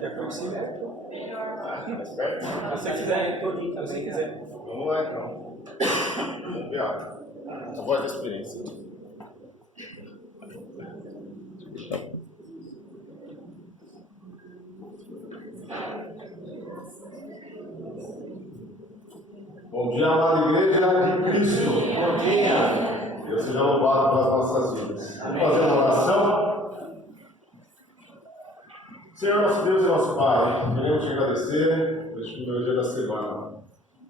Quer aproximar? Mais perto? Se você quiser, todinho, se você quiser. Vamos lá então. Vamos ver a voz da experiência. Bom dia, amada igreja de Cristo. Bom dia. Deus seja louvado pelas nossas vidas. Vamos fazer uma oração? Senhor, nosso Deus e nosso Pai, queremos te agradecer por este primeiro dia da semana.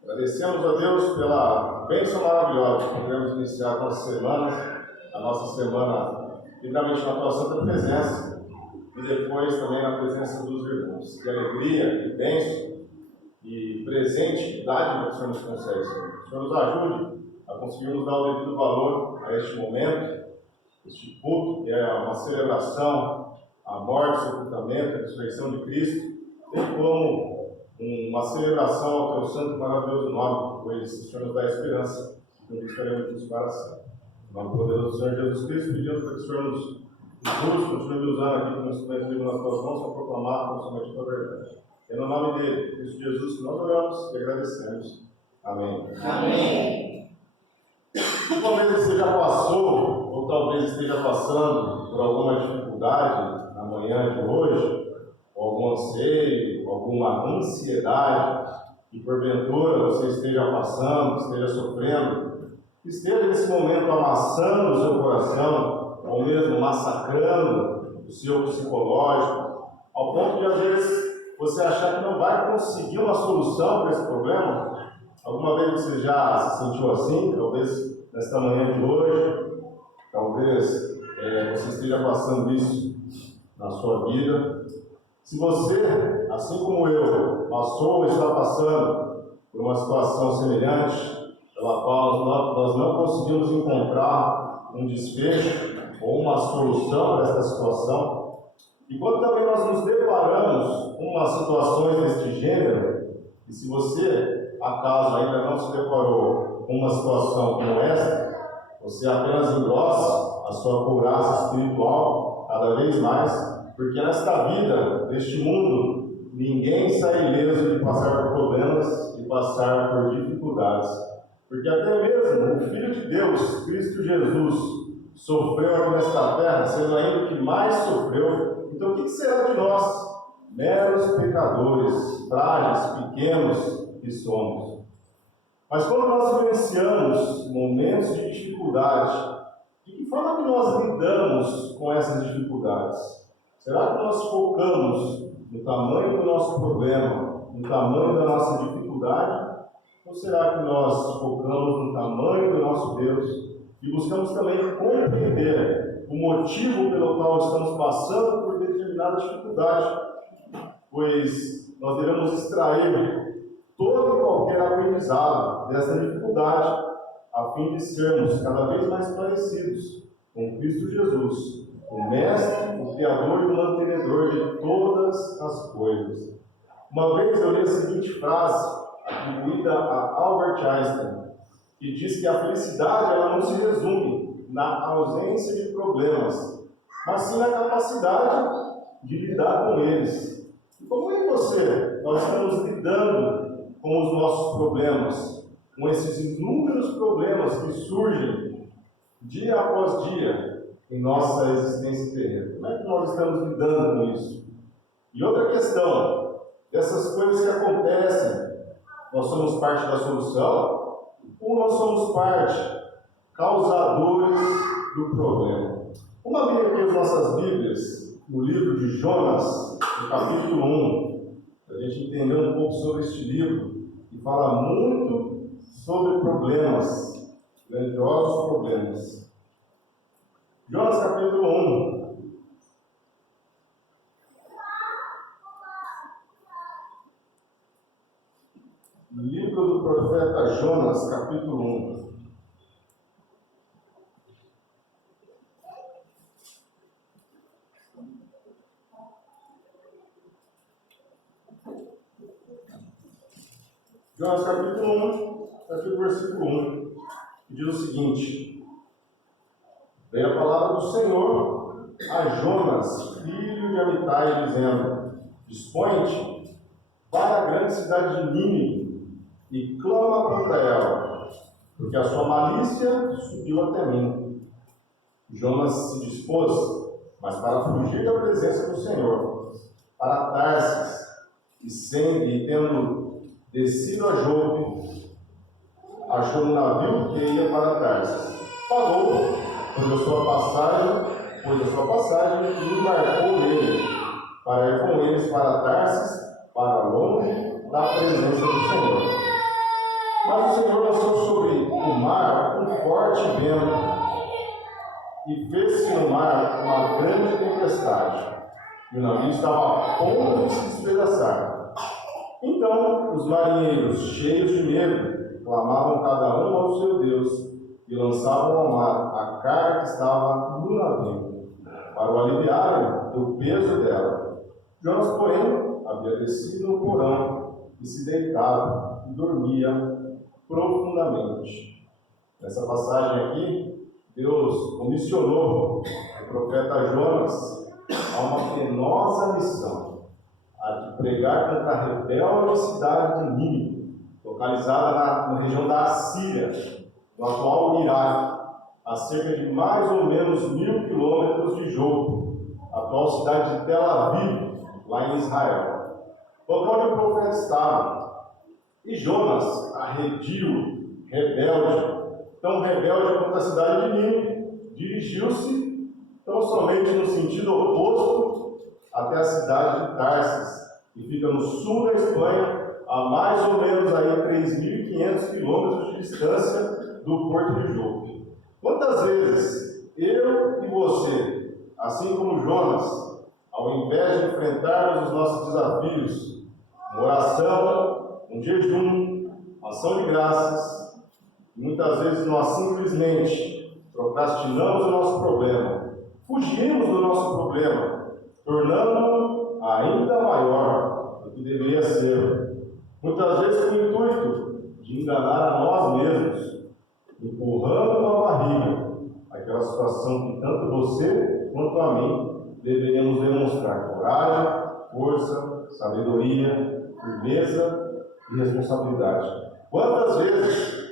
Agradecemos a Deus pela bênção maravilhosa que podemos iniciar com a nossa semana, primeiramente na tua santa presença e depois também na presença dos irmãos. Que alegria, que bênção e presente, dádiva que o Senhor nos concede. O Senhor nos ajude a conseguirmos dar o devido valor a este momento, este culto, que é uma celebração à morte, sepultamento, a ressurreição de Cristo, bem como uma celebração ao teu santo e maravilhoso nome, pois o Senhor nos dá esperança e nos estaremos juntos para sempre. Em nome poderoso do Senhor Jesus Cristo, pedimos para que o Senhor nos use, continue me usando aqui como instrumento livre nas tuas mãos para proclamar como somente a tua verdade. É no nome dele, Cristo Jesus, que nós oramos e agradecemos. Amém. Amém. Talvez você já passou, ou talvez esteja passando por alguma dificuldade na manhã de hoje, ou algum anseio, alguma ansiedade, que porventura você esteja passando, esteja sofrendo, esteja nesse momento amassando o seu coração, ou mesmo massacrando o seu psicológico, ao ponto de às vezes você achar que não vai conseguir uma solução para esse problema. Alguma vez você já se sentiu assim? Talvez nesta manhã de hoje, talvez você esteja passando isso na sua vida. Se você, assim como eu, passou ou está passando por uma situação semelhante, pela qual nós não conseguimos encontrar um desfecho ou uma solução para essa situação, e quando também nós nos deparamos com umas situações deste gênero, e se você, acaso, ainda não se deparou com uma situação como esta, você apenas engrossa a sua couraça espiritual cada vez mais, porque nesta vida, neste mundo, ninguém sai ileso de passar por problemas, de passar por dificuldades. Porque até mesmo o Filho de Deus, Cristo Jesus, sofreu aqui nesta terra, sendo ainda o que mais sofreu. Então o que será de nós, meros pecadores, frágeis, pequenos que somos? Mas quando nós vivenciamos momentos de dificuldade, de que forma que nós lidamos com essas dificuldades? Será que nós focamos no tamanho do nosso problema, no tamanho da nossa dificuldade? Ou será que nós focamos no tamanho do nosso Deus e buscamos também compreender o motivo pelo qual estamos passando por determinada dificuldade? Pois nós devemos extrair todo e qualquer aprendizado dessa dificuldade a fim de sermos cada vez mais parecidos com Cristo Jesus, o Mestre, o Criador e o Mantenedor de todas as coisas. Uma vez eu li a seguinte frase, atribuída a Albert Einstein, que diz que a felicidade ela não se resume na ausência de problemas, mas sim na capacidade de lidar com eles. E como é que nós estamos lidando com os nossos problemas, com esses inúmeros problemas que surgem dia após dia em nossa existência terrena? Como é que nós estamos lidando com isso? E outra questão, dessas coisas que acontecem, nós somos parte da solução ou nós somos parte, causadores do problema? Vamos abrir aqui as nossas Bíblias, no livro de Jonas, no capítulo 1, para a gente entender um pouco sobre este livro, que fala muito sobre problemas, grandiosos problemas. Jonas, capítulo 1. Livro do profeta Jonas, capítulo 1. Jonas, capítulo 1, aqui no versículo 1, que diz o seguinte: veio a palavra do Senhor a Jonas, filho de Amitai, dizendo: dispõe-te, vai à grande cidade de Nínive e clama contra ela, porque a sua malícia subiu até mim. Jonas se dispôs, mas para fugir da presença do Senhor, para Tarsis, e tendo descido a Jope, achou um navio que ia para Tarsis. Pagou, pôs a sua passagem e embarcou nele, para ir com eles para Tarsis, para longe da presença do Senhor. Mas o Senhor lançou sobre o mar um forte vento, e fez-se no mar uma grande tempestade, e o navio estava a ponto de se despedaçar. Então os marinheiros, cheios de medo, clamavam cada um ao seu Deus, e lançavam ao mar a carga que estava no navio, para o aliviarem do peso dela. Jonas, porém, havia descido no porão e se deitava e dormia profundamente. Nessa passagem aqui, Deus comissionou o profeta Jonas a uma penosa missão, a de pregar contra a rebelde cidade de Nínive, localizada na região da Assíria, no atual Iraque, a cerca de mais ou menos 1.000 quilômetros de Jope, atual cidade de Tel Aviv, lá em Israel, local onde o profeta estava. E Jonas, arredio, rebelde, tão rebelde quanto a cidade de Nínive, dirigiu-se tão somente no sentido oposto até a cidade de Tarsis, que fica no sul da Espanha, a mais ou menos aí 3.500 quilômetros de distância do porto de Jope. Quantas vezes eu e você, assim como Jonas, ao invés de enfrentarmos os nossos desafios, uma oração, um jejum, uma ação de graças, muitas vezes nós simplesmente procrastinamos o nosso problema, fugimos do nosso problema, tornando-o ainda maior do que deveria ser. Muitas vezes com o intuito de enganar a nós mesmos, empurrando na barriga aquela situação que tanto você quanto a mim deveríamos demonstrar coragem, força, sabedoria, firmeza e responsabilidade. Quantas vezes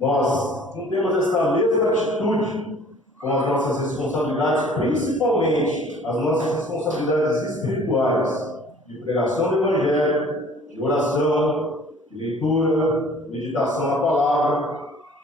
nós não temos essa mesma atitude com as nossas responsabilidades, principalmente as nossas responsabilidades espirituais, de pregação do Evangelho, de oração, de leitura, meditação na palavra,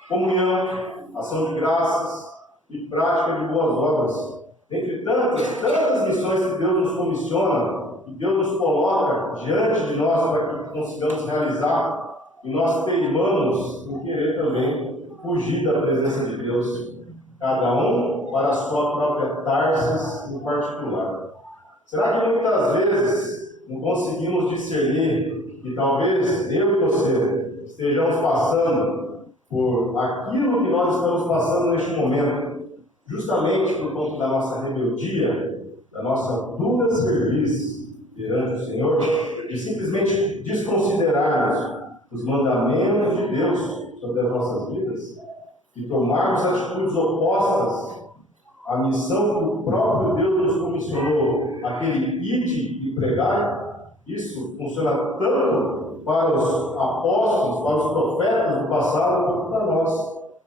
comunhão, ação de graças e prática de boas obras. Entre tantas missões que Deus nos comissiona, que Deus nos coloca diante de nós para que consigamos realizar, e nós teimamos em querer também fugir da presença de Deus, cada um para a sua própria Tarsis em particular. Será que muitas vezes não conseguimos discernir que talvez eu e você estejamos passando por aquilo que nós estamos passando neste momento, justamente por conta da nossa rebeldia, da nossa dura serviço perante o Senhor, de simplesmente desconsiderarmos os mandamentos de Deus sobre as nossas vidas e tomarmos atitudes opostas à missão que o próprio Deus nos comissionou, aquele ide e pregar? Isso funciona tanto para os apóstolos, para os profetas do passado, quanto para nós,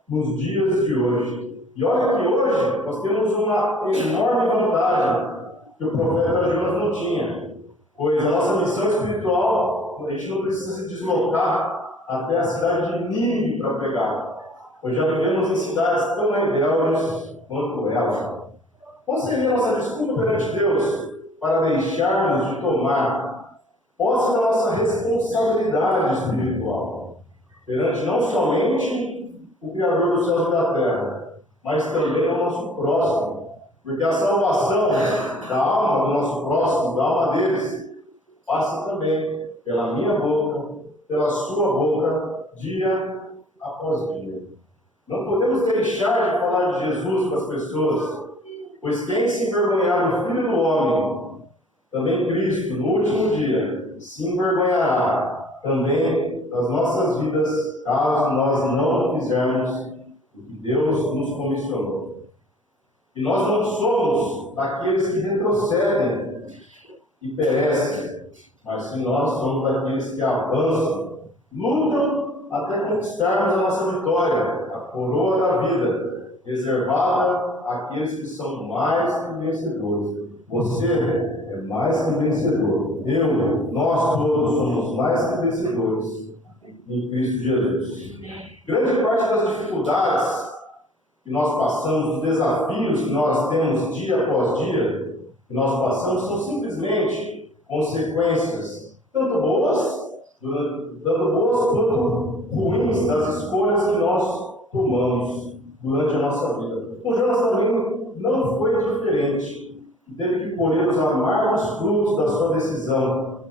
nos dias de hoje. E olha que hoje nós temos uma enorme vantagem que o profeta Jonas não tinha, pois a nossa missão espiritual, a gente não precisa se deslocar até a cidade de Nínive para pregar, pois já vivemos em cidades tão rebeldes quanto ela. Qual seria a nossa desculpa perante Deus para deixarmos de tomar posse da nossa responsabilidade espiritual perante não somente o Criador dos céus e da terra, mas também ao nosso próximo? Porque a salvação da alma do nosso próximo, da alma deles, passa também pela minha boca, pela sua boca, dia após dia. Não podemos deixar de falar de Jesus para as pessoas, pois quem se envergonhar do Filho do Homem, também Cristo, no último dia, se envergonhará também das nossas vidas, caso nós não fizermos o que Deus nos comissionou. E nós não somos daqueles que retrocedem e perecem, mas sim nós somos daqueles que avançam, lutam até conquistarmos a nossa vitória, a coroa da vida, reservada àqueles que são mais que vencedores. Você é mais que vencedor. Nós todos somos mais que vencedores em Cristo Jesus. Grande parte das dificuldades que nós passamos, os desafios que nós temos dia após dia, que nós passamos, são simplesmente consequências, tanto boas quanto ruins das escolhas que nós tomamos durante a nossa vida. Com Jonas também não foi diferente. Teve que colher os amargos frutos da sua decisão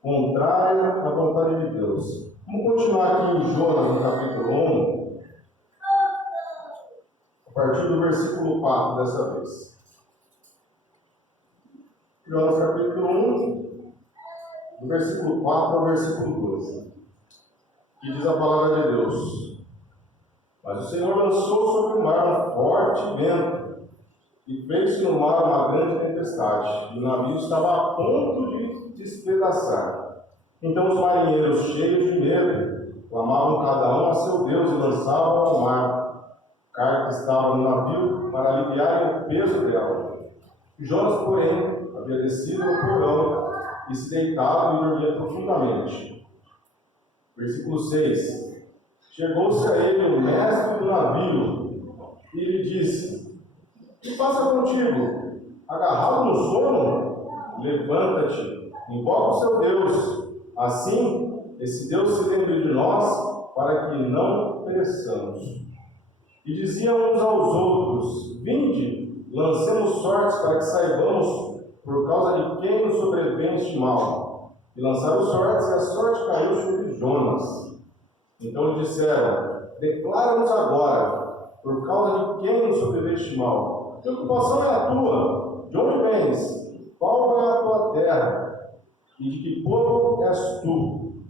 contrária à vontade de Deus. Vamos continuar aqui em Jonas, no capítulo 1, a partir do versículo 4 dessa vez. Jonas capítulo 1, do versículo 4 ao versículo 12, que diz a palavra de Deus: Mas o Senhor lançou sobre o mar um forte vento, e fez-se no mar uma grande tempestade, e o navio estava a ponto de despedaçar. Então os marinheiros, cheios de medo, clamavam cada um a seu Deus e lançavam ao mar carga que estava no navio para aliviarem o peso dela. Jonas, porém, havia descido no porão e se deitado e dormia profundamente. Versículo 6. Chegou-se a ele o mestre do navio e lhe disse: Que passa contigo? Agarrado no sono? Levanta-te, invoca o seu Deus. Assim, esse Deus se lembre de nós, para que não pereçamos. E diziam uns aos outros: Vinde, lancemos sortes para que saibamos por causa de quem nos sobrevém este mal. E lançaram sortes, e a sorte caiu sobre Jonas. Então lhe disseram: Declara-nos agora, por causa de quem nos sobrevém este mal. Que ocupação é a tua? De onde vens? Qual é a tua terra? E de que povo és tu?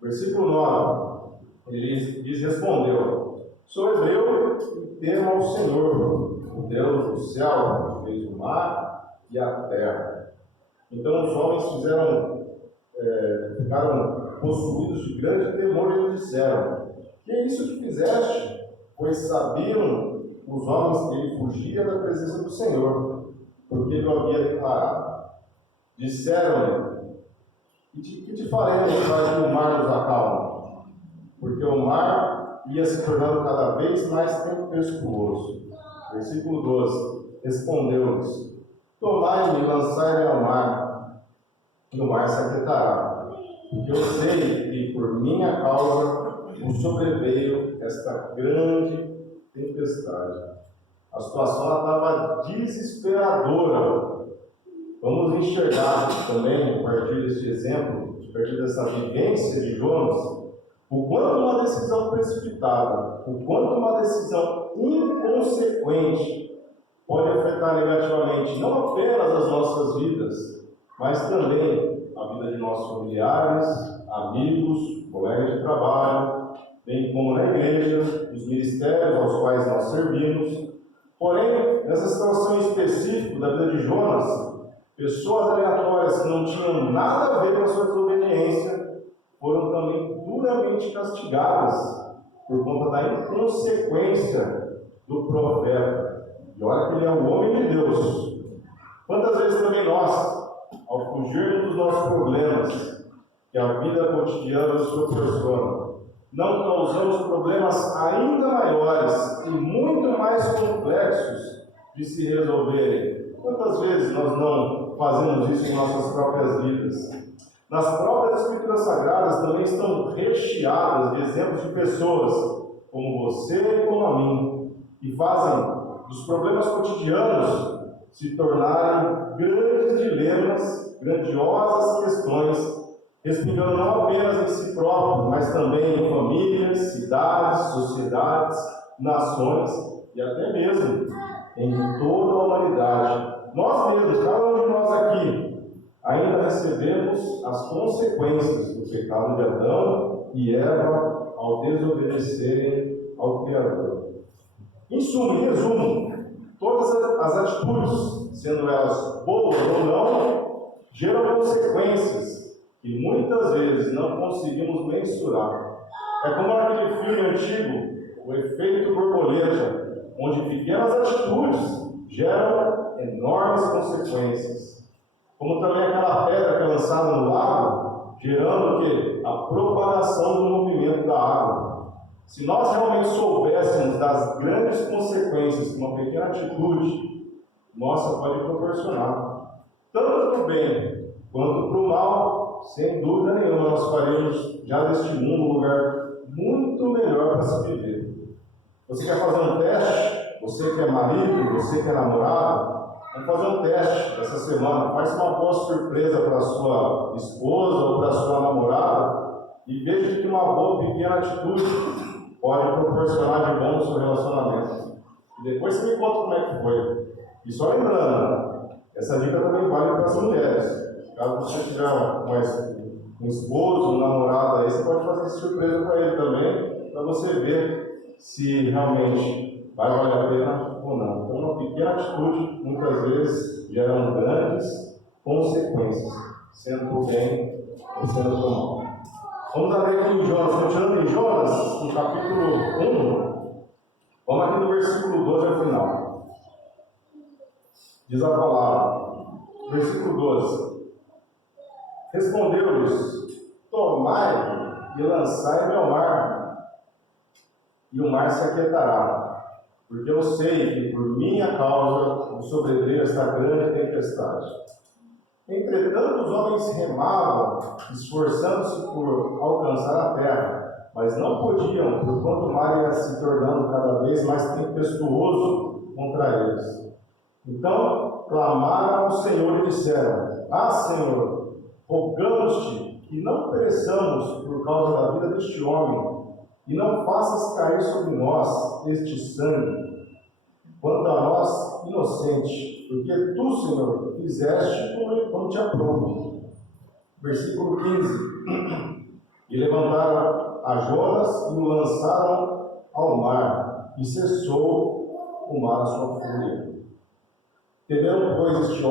Versículo 9. Ele lhes respondeu: Sou hebreu e temo ao Senhor, o Deus do céu, que fez o mar e a terra. Então os homens ficaram possuídos de grande temor e lhe disseram: Que é isso que fizeste? Pois sabiam os homens que ele fugia da presença do Senhor, porque ele o havia declarado. Disseram-lhe: Que te faremos para que o mar nos acalme? Porque o mar ia se tornando cada vez mais tempestuoso. Versículo 12. Respondeu-lhes: Tomai-me e lançai-me ao mar, e o mar se aquietará. Porque eu sei que por minha causa o sobreveio esta grande tempestade. A situação estava desesperadora. Vamos enxergar também, a partir deste exemplo, a partir dessa vivência de Jonas, o quanto uma decisão precipitada, o quanto uma decisão inconsequente pode afetar negativamente não apenas as nossas vidas, mas também a vida de nossos familiares, amigos, colegas de trabalho, bem como na igreja, os ministérios aos quais nós servimos. Porém, nessa situação específica da vida de Jonas, pessoas aleatórias que não tinham nada a ver com a sua desobediência foram também duramente castigadas por conta da inconsequência do profeta. E olha que ele é um homem de Deus. Quantas vezes também nós, ao fugirmos dos nossos problemas, que a vida cotidiana nos proporciona, não causamos problemas ainda maiores e muito mais complexos de se resolverem? Quantas vezes nós não fazemos isso em nossas próprias vidas? Nas próprias Escrituras Sagradas também estão recheadas de exemplos de pessoas como você e como a mim, que fazem dos problemas cotidianos se tornarem grandes dilemas, grandiosas questões, respingando não apenas em si próprio, mas também em famílias, cidades, sociedades, nações e até mesmo em toda a humanidade. Nós mesmos, cada um de nós aqui, ainda recebemos as consequências do pecado de Adão e Eva ao desobedecerem ao Criador. Em suma, em resumo, todas as atitudes, sendo elas boas ou não, geram consequências que muitas vezes não conseguimos mensurar. É como naquele filme antigo, O Efeito Borboleta, onde pequenas atitudes geram enormes consequências. Como também aquela pedra que é lançada no lago, gerando o quê? A propagação do movimento da água. Se nós realmente soubéssemos das grandes consequências que uma pequena atitude nossa pode proporcionar, tanto para o bem quanto para o mal, sem dúvida nenhuma, nós faremos já deste mundo um lugar muito melhor para se viver. Você quer fazer um teste? Você que é marido, você que é namorado, vamos fazer um teste essa semana. Faz uma boa surpresa para a sua esposa ou para a sua namorada e veja que uma boa pequena atitude pode proporcionar de bom no seu relacionamento. E depois você me conta como é que foi. E só lembrando, essa dica também vale para as mulheres. Caso você tiver um esposo, um namorado aí, você pode fazer surpresa para ele também, para você ver se realmente vai valer a pena ou não. Então, uma pequena atitude, muitas vezes, gera grandes consequências, sendo por bem ou sendo por mal. Vamos ler aqui em Jonas, continuando em Jonas, no capítulo 1, vamos aqui no versículo 12 ao final. Diz a palavra, versículo 12: Respondeu-lhes: Tomai e lançai-me ao mar, e o mar se aquietará. Porque eu sei que por minha causa me sobreveio esta grande tempestade. Entretanto, os homens remavam, esforçando-se por alcançar a terra, mas não podiam, porquanto o mar ia se tornando cada vez mais tempestuoso contra eles. Então clamaram ao Senhor e disseram: Ah, Senhor, rogamos-te que não pereçamos por causa da vida deste homem, e não faças cair sobre nós este sangue, quanto a nós, inocente, porque tu, Senhor, fizeste como te aprouve. Versículo 15: E levantaram a Jonas e o lançaram ao mar, e cessou o mar a sua fúria. Temeram, pois, estes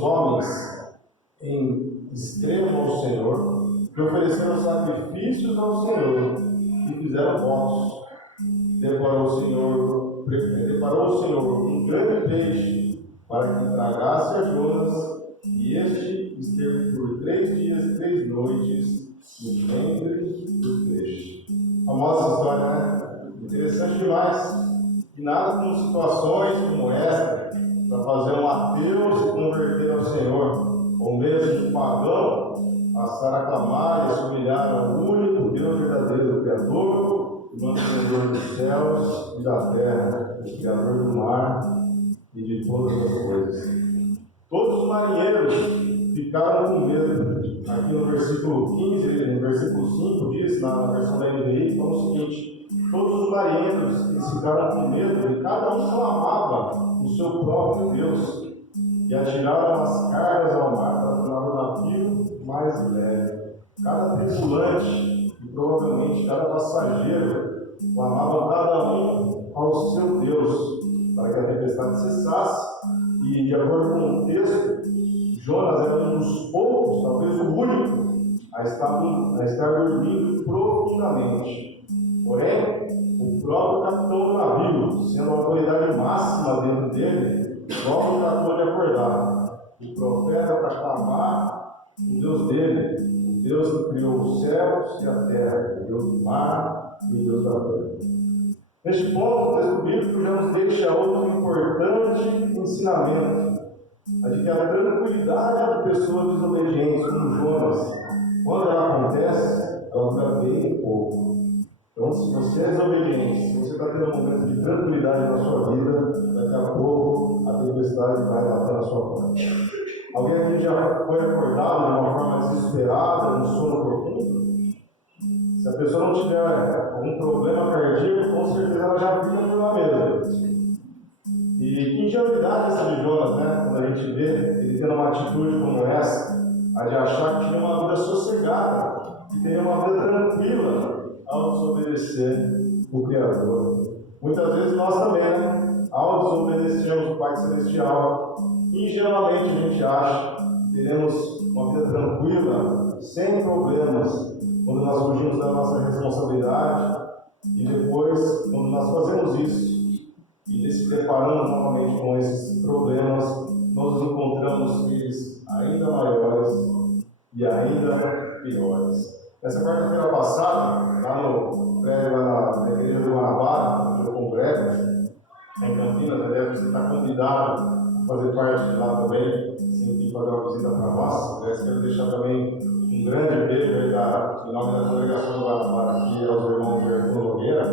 homens em extremo ao Senhor, que ofereceram sacrifícios ao Senhor, e fizeram votos. Deparou o Senhor um grande peixe para que tragasse a Jonas, e este esteve por 3 dias e 3 noites no ventre do peixe. Famosa história, né? Interessante demais. E nada como situações como esta para fazer um ateu se converter ao Senhor, ou mesmo um pagão passar a clamar e a se humilhar ao único Deus verdadeiro, o Criador e mantenedor dos céus e da terra, o Criador do mar e de todas as coisas. Todos os marinheiros ficaram com medo. Aqui no versículo 15, no versículo 5 diz, na versão da NVI, fala o seguinte: todos os marinheiros ficaram com medo e cada um clamava o seu próprio Deus, e atiraram as cargas ao mar para tornar o navio mais leve. Cada tripulante e provavelmente cada passageiro clamavam cada um ao seu Deus para que a tempestade cessasse. E, de acordo com o texto, Jonas era um dos poucos, talvez o único, a estar dormindo profundamente. Porém, o próprio capitão do navio, sendo a autoridade máxima dentro dele, logo tratou de acordar o profeta para clamar o Deus dele, o Deus que criou os céus e a terra, o Deus do mar e o Deus da terra. Neste ponto, o texto bíblico já nos deixa outro importante ensinamento: a de que a tranquilidade de pessoas desobedientes, como Jonas, quando ela acontece, ela dura bem pouco. Então, se você é desobediente, se você está tendo um momento de tranquilidade na sua vida, daqui a pouco a tempestade vai bater na sua porta. Alguém aqui já foi acordado de uma forma desesperada, num sono profundo? Se a pessoa não tiver algum problema cardíaco, com certeza ela já fica por lá mesmo. E que ingenuidade essa de Jonas, né? Quando a gente vê ele tendo uma atitude como essa, a de achar que tinha uma vida sossegada, que teria uma vida tranquila ao desobedecer o Criador. Muitas vezes nós também, né? Ao desobedecermos o Pai Celestial, ingenuamente a gente acha que teremos uma vida tranquila, sem problemas, quando nós fugimos da nossa responsabilidade e depois, quando nós fazemos isso e se deparamos novamente com esses problemas, nós nos encontramos eles ainda maiores e ainda piores. Essa quarta-feira passada, lá no prédio, lá na igreja do Guanabara, onde eu congrego, em Campinas, aliás, você está convidado a fazer parte de lá também, assim, fazer uma visita para nós. Eu quero deixar também um grande beijo aí em nome da congregação do Guanabara aqui aos irmãos de Arthur Nogueira.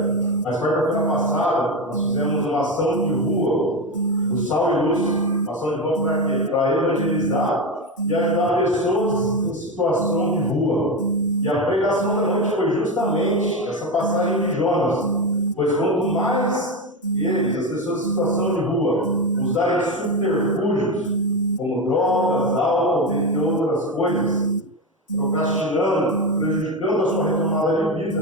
Mas quarta-feira passada, nós fizemos uma ação de rua, o Sal e Luz, uma ação de rua para quê? Para evangelizar e ajudar pessoas em situação de rua. E a pregação da noite foi justamente essa passagem de Jonas, pois quanto mais eles, as pessoas em situação de rua, usarem subterfúgios, como drogas, álcool, entre outras coisas, procrastinando, prejudicando a sua retomada de vida,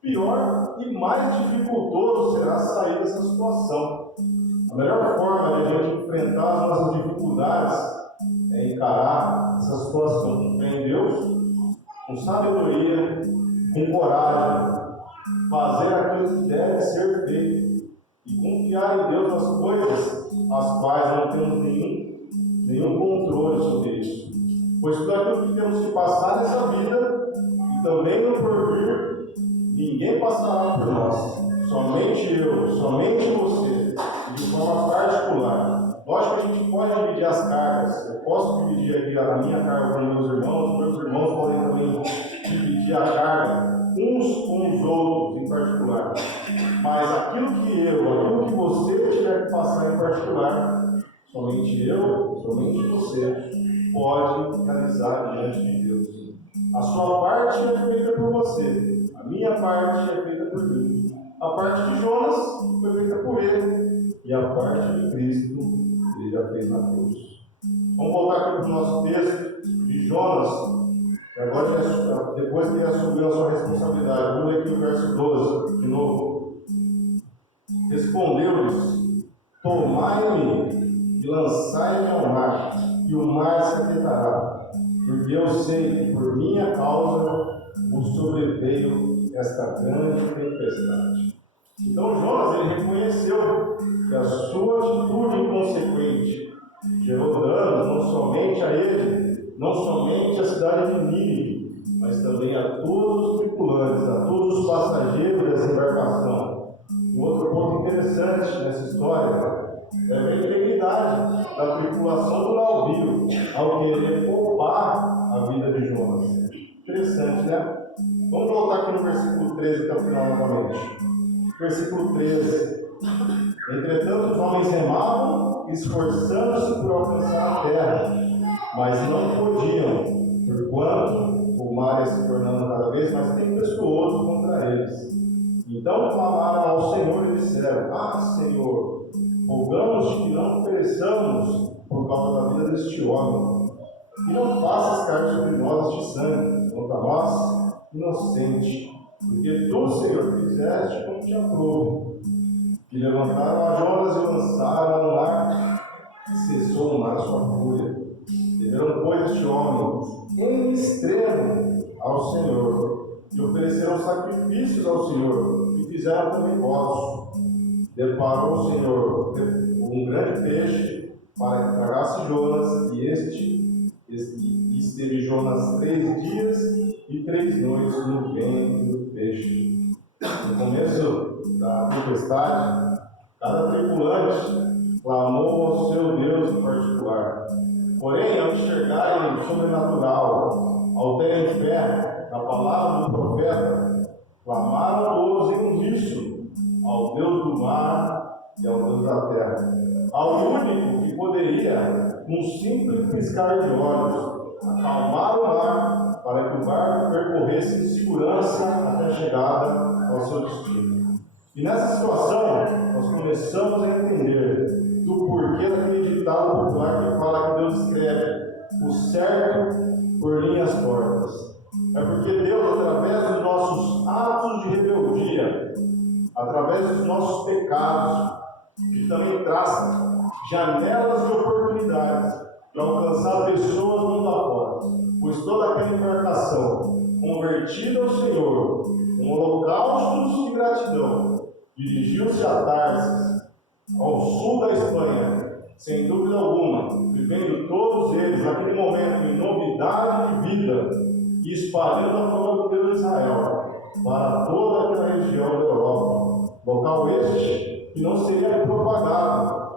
pior e mais dificultoso será sair dessa situação. A melhor forma de a gente enfrentar as nossas dificuldades é encarar essa situação com fé em Deus, com sabedoria, com coragem, fazer aquilo que deve ser feito e confiar em Deus nas coisas as quais não temos nenhum controle sobre isso. Pois tudo aquilo que temos que passar nessa vida e também no porvir, ninguém passará por nós. Somente eu, somente você, de forma particular. Lógico que a gente pode dividir as cargas. Eu posso dividir aqui a minha carga com meus irmãos podem também dividir a carga uns com os outros em particular. Mas aquilo que você tiver que passar em particular, somente eu, somente você, pode realizar diante de Deus. A sua parte é feita por você, a minha parte é feita por mim. A parte de Jonas foi feita por ele, e a parte de Cristo ele já fez na cruz. Vamos voltar aqui para o nosso texto de Jonas, que agora, depois que ele assumiu a sua responsabilidade. Vamos ler aqui o verso 12 de novo. Respondeu-lhes: tomai-me e lançai-me ao mar, e o mar se aquietará, porque eu sei que por minha causa vos sobreveio esta grande tempestade. Então Jonas ele reconheceu que a sua atitude inconsequente gerou danos não somente a ele, não somente à cidade de Nínive, mas também a todos os tripulantes, a todos os passageiros dessa embarcação. Um outro ponto interessante nessa história é a integridade da tripulação do navio ao querer poupar a vida de Jonas. Interessante, né? Vamos voltar aqui no versículo 13 até o final novamente. Versículo 13. Entretanto, os homens remavam, esforçando-se por alcançar a terra, mas não podiam, porquanto o mar ia se tornando cada vez mais tempestuoso contra eles. Então clamaram ao Senhor e disseram: ah, Senhor, rogamos-te que não pereçamos por causa da vida deste homem, e não faças cair sobre nós este sangue, contra nós, inocente, porque tu, Senhor, fizeste como te aprouve. E levantaram a Jonas e o lançaram no mar, e cessou no mar sua fúria. Deveram, pois, este homem em extremo ao Senhor, e ofereceram sacrifícios ao Senhor, e fizeram também votos. Deparou o Senhor um grande peixe para que tragasse Jonas, e esteve Jonas 3 dias e 3 noites no ventre do peixe. No começo da tempestade, cada tripulante clamou ao seu Deus em particular. Porém, ao enxergarem o sobrenatural, ao terem fé na palavra do profeta, clamaram todos em uníssono ao Deus do mar e ao Deus da terra, ao único que poderia, com um simples piscar de olhos, acalmar o mar para que o barco percorresse em segurança até a chegada ao seu destino. E nessa situação, nós começamos a entender do porquê daquele ditado popular que fala que Deus escreve o certo por linhas tortas. É porque Deus, através dos nossos atos de rebeldia, através dos nossos pecados, Ele também traça janelas de oportunidades para alcançar pessoas mundo afora, pois toda aquela embarcação convertida ao Senhor, com holocaustos de gratidão, dirigiu-se a Tarsis, ao sul da Espanha, sem dúvida alguma, vivendo todos eles naquele momento em novidade de vida e espalhando a fama do Deus de Israel para toda aquela região da Europa, local este que não seria propagado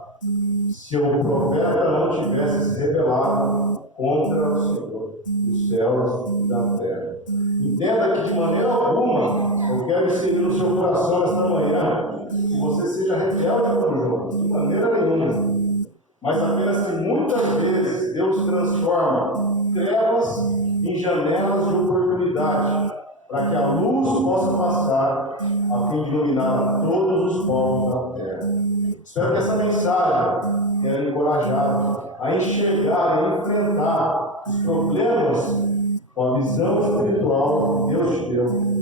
se o profeta não tivesse se rebelado contra o Senhor dos céus e da terra. Entenda que de maneira alguma eu quero inserir no seu coração esta manhã que você seja rebelde para o jogo, de maneira nenhuma, mas apenas que muitas vezes Deus transforma trevas em janelas de oportunidade para que a luz possa passar a fim de iluminar todos os povos da terra. Espero que essa mensagem tenha encorajado a enxergar e enfrentar os problemas com a visão espiritual que Deus te deu.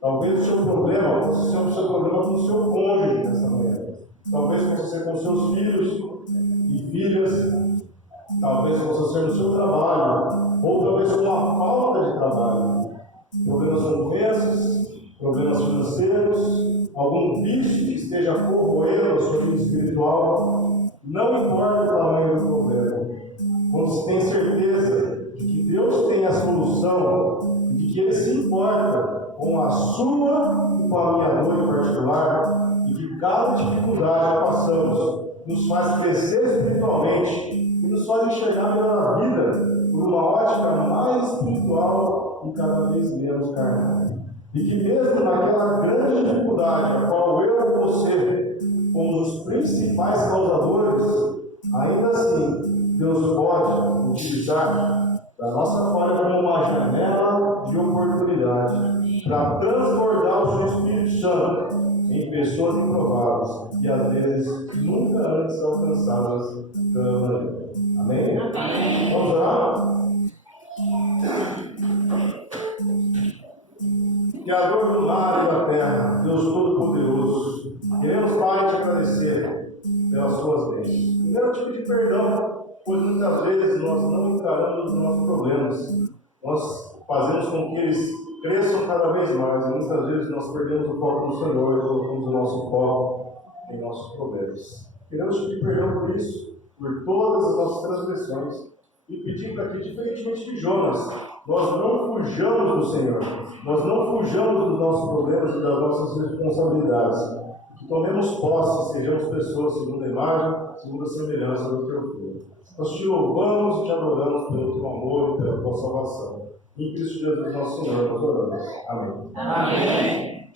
Talvez o seu problema possa ser o seu problema com o seu cônjuge nessa manhã. Talvez possa ser com seus filhos e filhas. Talvez possa ser no seu trabalho. Ou talvez com a falta de trabalho. Problemas com doenças, problemas financeiros, algum vício que esteja corroendo a sua vida espiritual. Não importa o tamanho do problema. Quando se tem certeza de que Deus tem a solução, de que Ele se importa com a sua e com a minha dor em particular, e que cada dificuldade que passamos nos faz crescer espiritualmente e nos faz enxergar melhor a vida por uma ótica mais espiritual e cada vez menos carnal. E que mesmo naquela grande dificuldade, a qual eu e você fomos os principais causadores, ainda assim Deus pode utilizar da nossa falha como uma janela de oportunidade para transbordar o seu Espírito Santo em pessoas improváveis e às vezes nunca antes alcançadas pela maneira. Amém? Amém? Vamos orar? Criador do mar e da terra, Deus Todo-Poderoso, queremos, Pai, te agradecer pelas suas bênçãos. Primeiro, te pedir perdão, pois muitas vezes nós não encaramos os nossos problemas. Nós fazemos com que eles cresçam cada vez mais e muitas vezes nós perdemos o foco no Senhor e colocamos o nosso foco em nossos problemas. Queremos te pedir perdão por isso, por todas as nossas transgressões e pedir para que, diferentemente de Jonas, nós não fujamos do Senhor, nós não fujamos dos nossos problemas e das nossas responsabilidades, que tomemos posse, sejamos pessoas segundo a imagem, segundo a semelhança do teu Filho. Nós te louvamos e te adoramos pelo teu amor e pela tua salvação. Em Cristo Jesus, nosso Senhor, nós oramos. Amém. Amém.